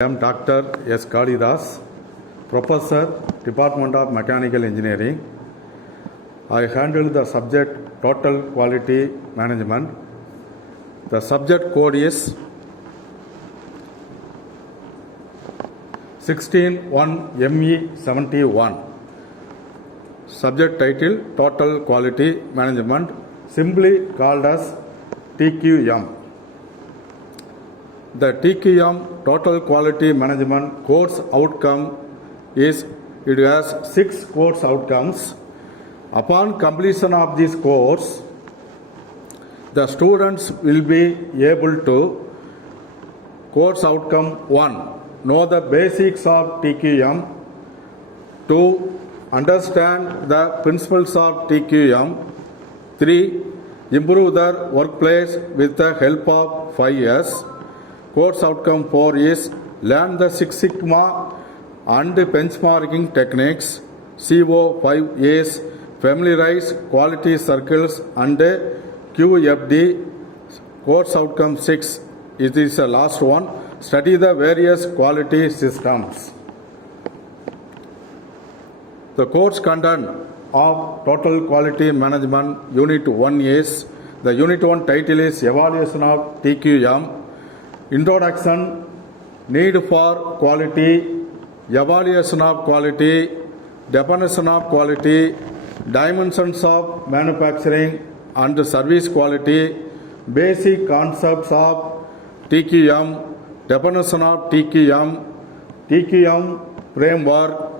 I am Dr. S. Kalidas, Professor, Department of Mechanical Engineering. I handle the subject Total Quality Management. The subject code is 161ME71. Subject title Total Quality Management, simply called as TQM. The TQM, Total Quality Management course outcome is, it has 6 course outcomes. Upon completion of this course, the students will be able to, course outcome 1, know the basics of TQM, 2, understand the principles of TQM, 3, improve their workplace with the help of 5S. Course outcome 4 is learn the Six Sigma and benchmarking techniques. CO5 is familiarize quality circles and QFD. Course outcome 6, it is the last one, study the various quality systems. The course content of Total Quality Management Unit 1 is, the Unit 1 title is Evaluation of TQM. Introduction, need for quality, evaluation of quality, definition of quality, dimensions of manufacturing and service quality, basic concepts of TQM, definition of TQM, TQM framework,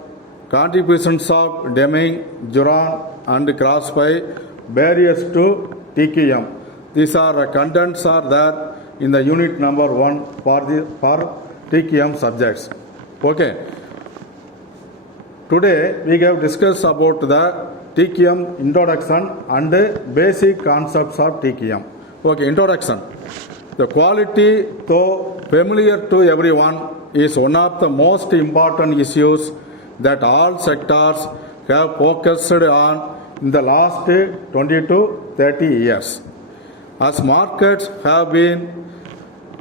contributions of Deming, Juran and Crosby, barriers to TQM. These are the contents are there in the unit number 1 for TQM subjects. Okay. Today we have discussed about the TQM introduction and basic concepts of TQM. Okay, introduction. The quality, though familiar to everyone, is one of the most important issues that all sectors have focused on in the last 20 to 30 years. As markets have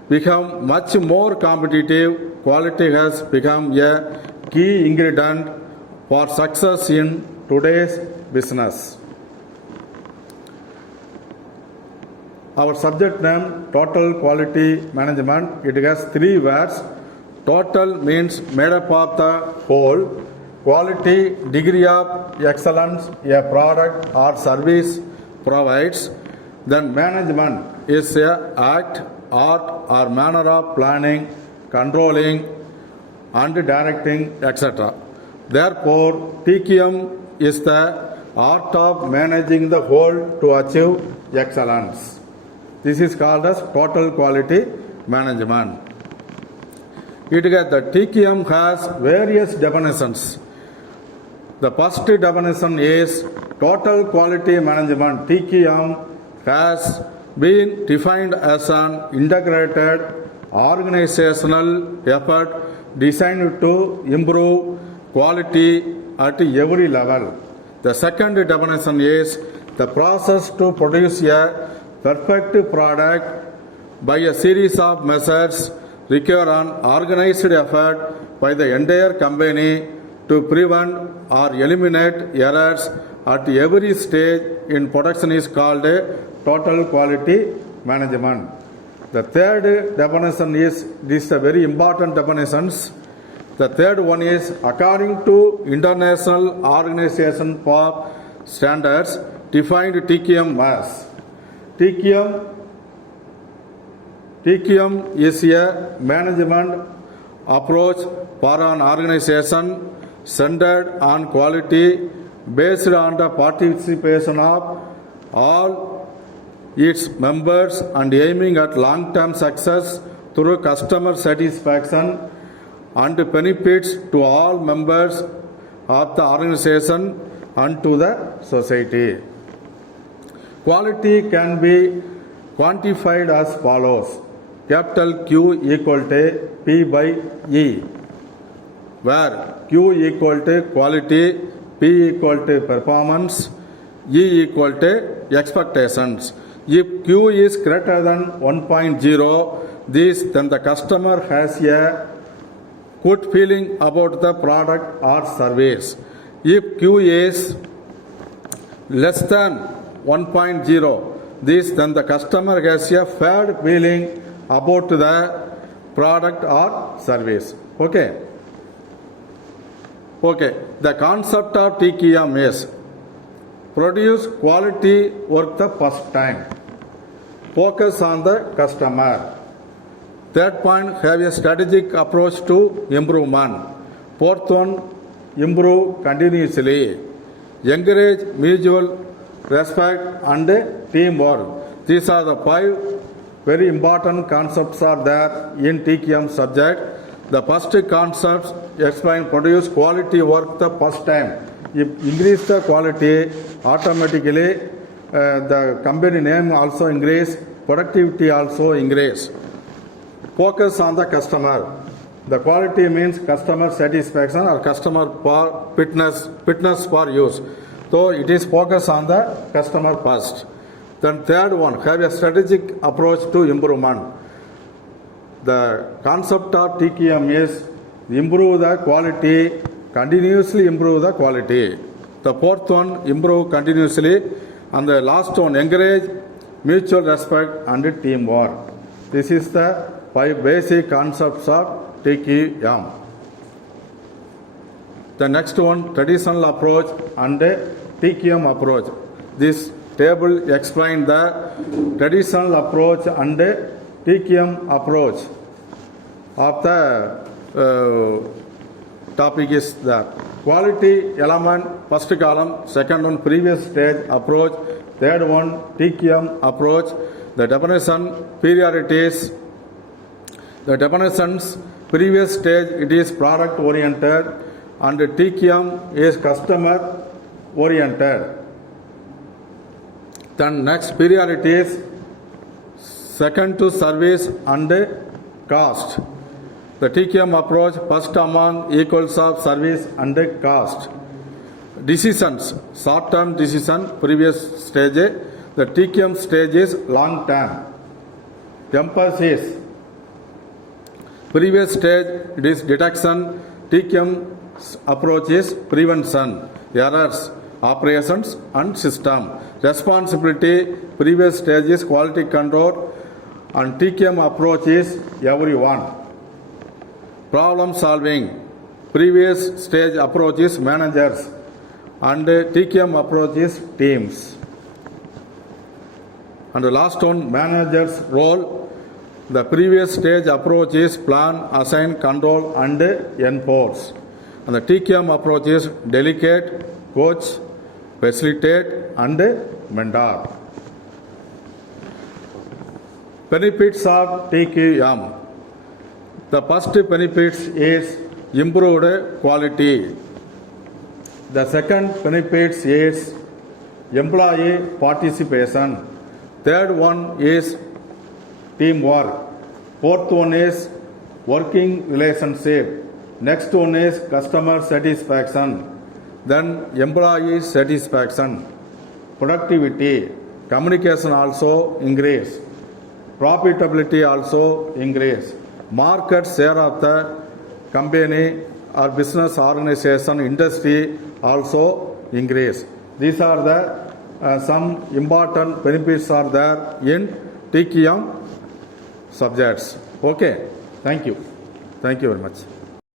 become much more competitive, quality has become a key ingredient for success in today's business. Our subject name, Total Quality Management, it has 3 words. Total means made up of the whole. Quality, degree of excellence a product or service provides. Then management is a act, art or manner of planning, controlling and directing, etc. Therefore, TQM is the art of managing the whole to achieve excellence. This is called as Total Quality Management. The TQM has various definitions. The first definition is Total Quality Management. TQM has been defined as an integrated organizational effort designed to improve quality at every level. The second definition is the process to produce a perfect product by a series of measures require an organized effort by the entire company to prevent or eliminate errors at every stage in production is called Total Quality Management. The third definition is, this is a very important definitions. The third one is according to International Organization for Standards defined TQM as. TQM is a management approach for an organization centered on quality based on the participation of all its members and aiming at long-term success through customer satisfaction and benefits to all members of the organization and to the society. Quality can be quantified as follows. Capital Q equal to P by E, where Q equal to quality, P equal to performance, E equal to expectations. If Q is greater than 1.0, then the customer has a good feeling about the product or service. If Q is less than 1.0, this then the customer has a fair feeling about the product or service. Okay. The concept of TQM is produce quality work the first time. Focus on the customer. Third point, have a strategic approach to improvement. Fourth one, improve continuously. Encourage mutual respect and teamwork. These are the 5 very important concepts are there in TQM subject. The first concepts explain produce quality work the first time. If increase the quality, automatically the company name also increase, productivity also increase. Focus on the customer. The quality means customer satisfaction or customer for fitness for use. So it is focus on the customer first. Then third one, have a strategic approach to improvement. The concept of TQM is improve the quality, continuously improve the quality. The fourth one, improve continuously. And the last one, encourage mutual respect and teamwork. This is the 5 basic concepts of TQM. The next one, traditional approach and TQM approach. This table explains the traditional approach and TQM approach of the topic is the quality element, first column, second one, previous stage approach, third one, TQM approach, the definition, priorities, the definitions, previous stage, it is product oriented, and TQM is customer oriented. Then next, priorities, second to service and cost. The TQM approach, first among equals of service and cost. Decisions, short term decision, previous stage. The TQM stage is long term. Emphasis, previous stage it is detection. TQM approach is prevention, errors, operations and system. Responsibility, previous stage is quality control, and TQM approach is everyone. Problem solving, previous stage approach is managers, and TQM approach is teams. And the last one, managers role. The previous stage approach is plan, assign, control and enforce. And the TQM approach is delegate, coach, facilitate and mentor. Benefits of TQM. The first benefits is improved quality. The second benefits is employee participation. Third one is teamwork. Fourth one is working relationship. Next one is customer satisfaction. Then employee satisfaction. Productivity. Communication also increase. Profitability also increase. Market share of the company or business organization industry also increase. These are the some important benefits are there in TQM subjects. Okay, thank you very much.